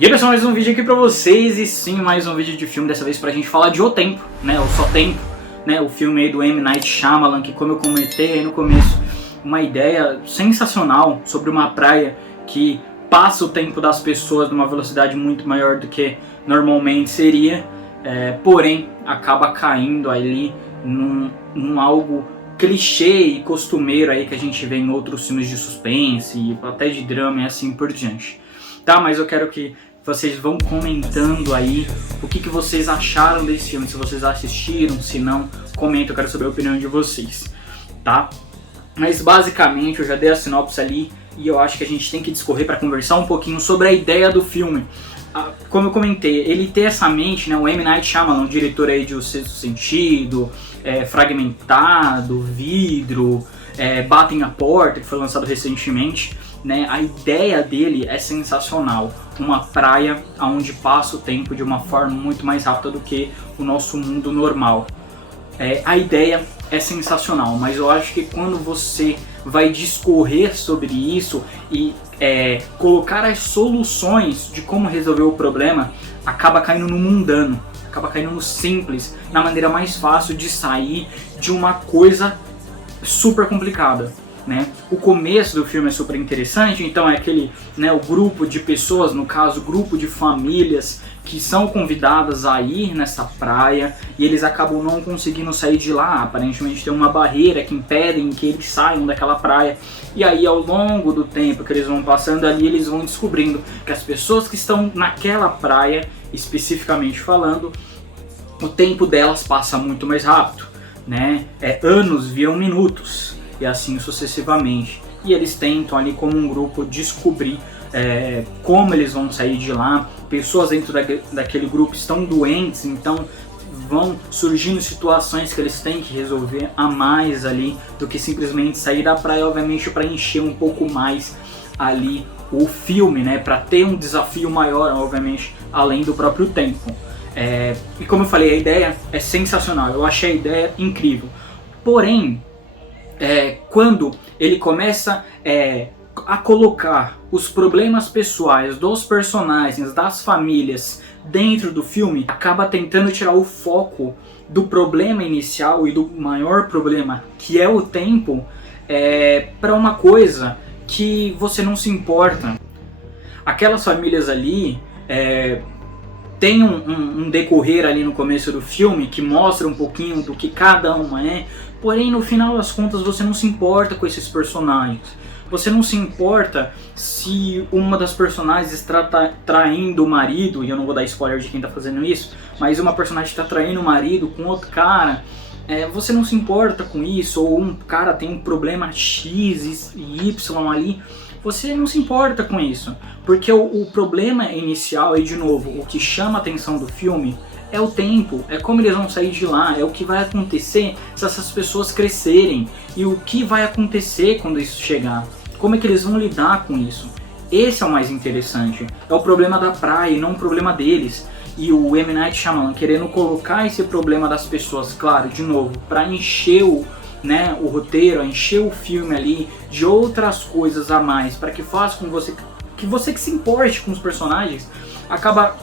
E aí pessoal, mais um vídeo aqui pra vocês, e sim, mais um vídeo de filme, dessa vez pra gente falar de O Tempo, né, o Só Tempo, né, o filme aí do M. Night Shyamalan, que como eu comentei aí no começo, uma ideia sensacional sobre uma praia que passa o tempo das pessoas numa velocidade muito maior do que normalmente seria, porém acaba caindo ali num algo clichê e costumeiro aí que a gente vê em outros filmes de suspense, e até de drama e assim por diante. Tá, mas eu quero que vocês vão comentando aí o que vocês acharam desse filme, se vocês assistiram, se não, comenta, eu quero saber a opinião de vocês, tá? Mas basicamente eu já dei a sinopse ali e eu acho que a gente tem que discorrer para conversar um pouquinho sobre a ideia do filme. Como eu comentei, ele tem essa mente, né, o M. Night Shyamalan, o diretor aí de O Sexto Sentido, Fragmentado, Vidro, Batem a Porta, que foi lançado recentemente, né, a ideia dele é sensacional. Uma praia onde passa o tempo de uma forma muito mais rápida do que o nosso mundo normal. A ideia é sensacional, mas eu acho que quando você vai discorrer sobre isso e colocar as soluções de como resolver o problema, acaba caindo no mundano, acaba caindo no simples, na maneira mais fácil de sair de uma coisa super complicada, né? O começo do filme é super interessante, então é aquele, né, o grupo de pessoas, no caso, grupo de famílias que são convidadas a ir nessa praia e eles acabam não conseguindo sair de lá. Aparentemente tem uma barreira que impede que eles saiam daquela praia, e aí ao longo do tempo que eles vão passando ali, eles vão descobrindo que as pessoas que estão naquela praia, especificamente falando, o tempo delas passa muito mais rápido, né? Anos viram minutos e assim sucessivamente, e eles tentam ali como um grupo descobrir como eles vão sair de lá. Pessoas dentro daquele grupo estão doentes, então vão surgindo situações que eles têm que resolver a mais ali do que simplesmente sair da praia, obviamente para encher um pouco mais ali o filme, né, para ter um desafio maior, obviamente, além do próprio tempo. E como eu falei, a ideia é sensacional, eu achei a ideia incrível, porém quando ele começa a colocar os problemas pessoais dos personagens, das famílias dentro do filme, acaba tentando tirar o foco do problema inicial e do maior problema, que é o tempo, para uma coisa que você não se importa. Aquelas famílias ali tem um decorrer ali no começo do filme que mostra um pouquinho do que cada uma é, porém no final das contas você não se importa com esses personagens. Você não se importa se uma das personagens está traindo o marido, e eu não vou dar spoiler de quem está fazendo isso, mas uma personagem está traindo o marido com outro cara. Você não se importa com isso, ou um cara tem um problema X e Y ali. Você não se importa com isso, porque o problema inicial, e de novo, o que chama a atenção do filme é o tempo, é como eles vão sair de lá, é o que vai acontecer se essas pessoas crescerem, e o que vai acontecer quando isso chegar, como é que eles vão lidar com isso. Esse é o mais interessante, é o problema da praia e não o problema deles. E o M. Night Shyamalan querendo colocar esse problema das pessoas, claro, de novo, para encher o roteiro, encher o filme ali de outras coisas a mais, para que faça com que você se importe com os personagens, acaba,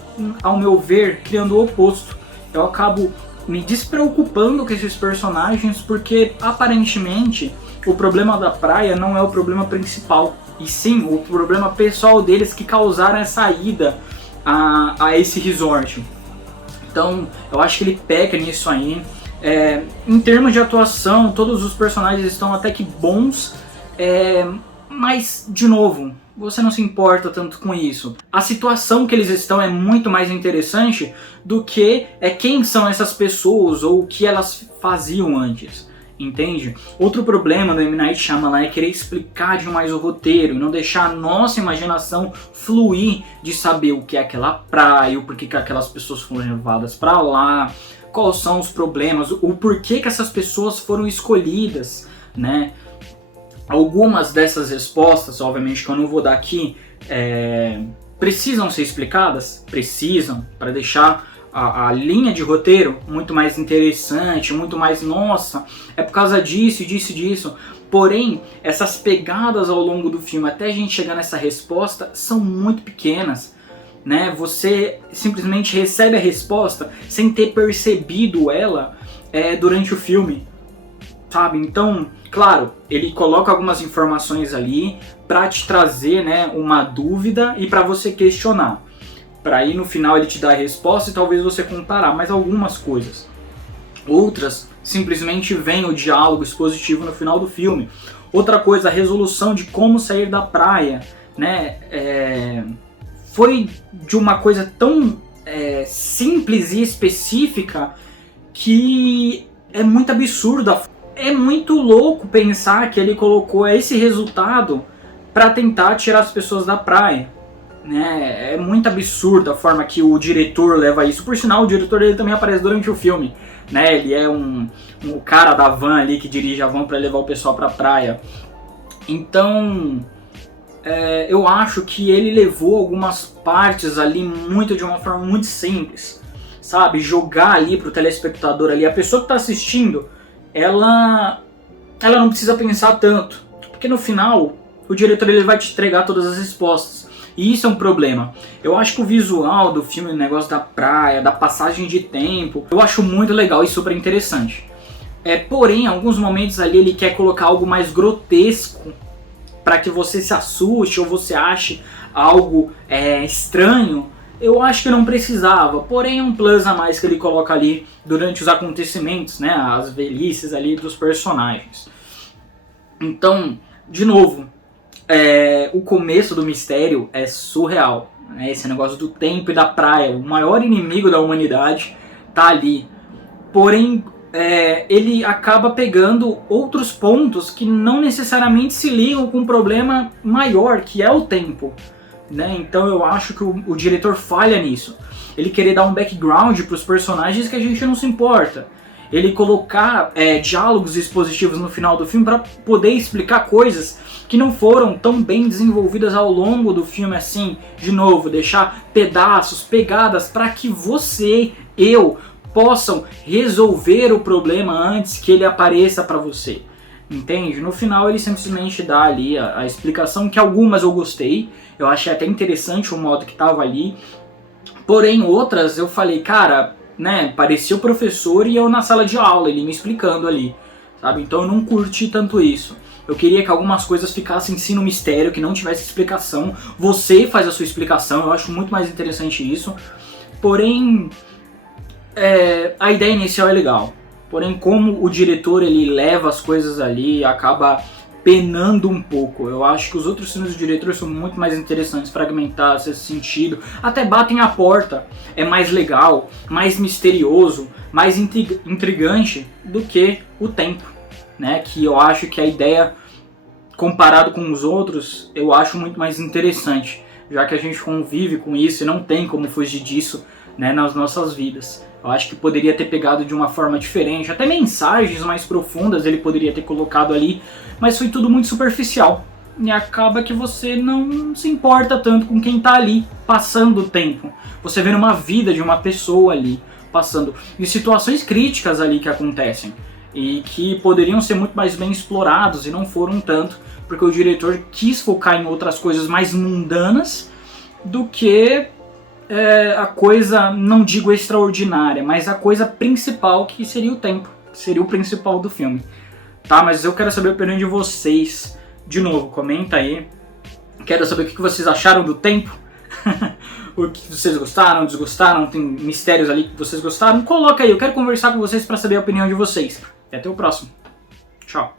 ao meu ver, criando o oposto. Eu acabo me despreocupando com esses personagens, porque aparentemente o problema da praia não é o problema principal, e sim o problema pessoal deles que causaram essa ida a esse resort. Então eu acho que ele peca nisso aí. Em termos de atuação, todos os personagens estão até que bons, mas, de novo, você não se importa tanto com isso. A situação que eles estão é muito mais interessante do que quem são essas pessoas ou o que elas faziam antes, entende? Outro problema do M. Night Shyamalan é querer explicar demais o roteiro e não deixar a nossa imaginação fluir de saber o que é aquela praia, o porquê que aquelas pessoas foram levadas para lá, quais são os problemas, o porquê que essas pessoas foram escolhidas, né? Algumas dessas respostas, obviamente que eu não vou dar aqui, precisam ser explicadas? Precisam, para deixar a linha de roteiro muito mais interessante, muito mais, nossa, é por causa disso, disso, disso. Porém, essas pegadas ao longo do filme, até a gente chegar nessa resposta, são muito pequenas. né? Você simplesmente recebe a resposta sem ter percebido ela durante o filme, sabe? Então, claro, ele coloca algumas informações ali para te trazer, né, uma dúvida e para você questionar. Para aí no final ele te dar a resposta e talvez você comparar mais algumas coisas. Outras, simplesmente vem o diálogo expositivo no final do filme. Outra coisa, a resolução de como sair da praia, né? Foi de uma coisa tão simples e específica que é muito absurda. É muito louco pensar que ele colocou esse resultado para tentar tirar as pessoas da praia. Né? É muito absurda a forma que o diretor leva isso. Por sinal, o diretor dele também aparece durante o filme. Né? Ele é um cara da van ali que dirige a van para levar o pessoal para a praia. Então, eu acho que ele levou algumas partes ali de uma forma muito simples. Sabe? Jogar ali pro telespectador ali. A pessoa que está assistindo, ela não precisa pensar tanto. Porque no final, o diretor ele vai te entregar todas as respostas. E isso é um problema. Eu acho que o visual do filme, o negócio da praia, da passagem de tempo, eu acho muito legal e super interessante. Porém, em alguns momentos ali ele quer colocar algo mais grotesco para que você se assuste ou você ache algo estranho. Eu acho que não precisava, porém é um plus a mais que ele coloca ali durante os acontecimentos, né, as velhices ali dos personagens. Então, de novo, o começo do mistério é surreal, né? Esse negócio do tempo e da praia, o maior inimigo da humanidade tá ali. Porém, ele acaba pegando outros pontos que não necessariamente se ligam com um problema maior, que é o tempo. Né? Então eu acho que o diretor falha nisso. Ele querer dar um background para os personagens que a gente não se importa. Ele colocar diálogos expositivos no final do filme para poder explicar coisas que não foram tão bem desenvolvidas ao longo do filme assim. De novo, deixar pedaços, pegadas para que você, eu, possam resolver o problema antes que ele apareça para você. Entende? No final ele simplesmente dá ali a explicação, que algumas eu gostei, eu achei até interessante o modo que tava ali, porém outras eu falei, cara, né, parecia o professor e eu na sala de aula, ele me explicando ali, sabe? Então eu não curti tanto isso. Eu queria que algumas coisas ficassem sim no mistério, que não tivesse explicação, você faz a sua explicação, eu acho muito mais interessante isso, porém a ideia inicial é legal. Porém, como o diretor ele leva as coisas ali, acaba penando um pouco. Eu acho que os outros filmes do diretor são muito mais interessantes, fragmentados nesse sentido. Até batem a porta. É mais legal, mais misterioso, mais intrigante do que o tempo. Né? Que eu acho que a ideia, comparado com os outros, eu acho muito mais interessante. Já que a gente convive com isso e não tem como fugir disso, né, nas nossas vidas. Eu acho que poderia ter pegado de uma forma diferente, até mensagens mais profundas ele poderia ter colocado ali, mas foi tudo muito superficial. E acaba que você não se importa tanto com quem tá ali, passando o tempo. Você vê uma vida de uma pessoa ali, passando, e situações críticas ali que acontecem, e que poderiam ser muito mais bem explorados, e não foram tanto, porque o diretor quis focar em outras coisas mais mundanas, do que a coisa, não digo extraordinária, mas a coisa principal, que seria o tempo, que seria o principal do filme. Tá, mas eu quero saber a opinião de vocês. De novo, comenta aí. Quero saber o que vocês acharam do tempo. O que vocês gostaram, desgostaram, tem mistérios ali que vocês gostaram. Coloca aí, eu quero conversar com vocês para saber a opinião de vocês. E até o próximo. Tchau.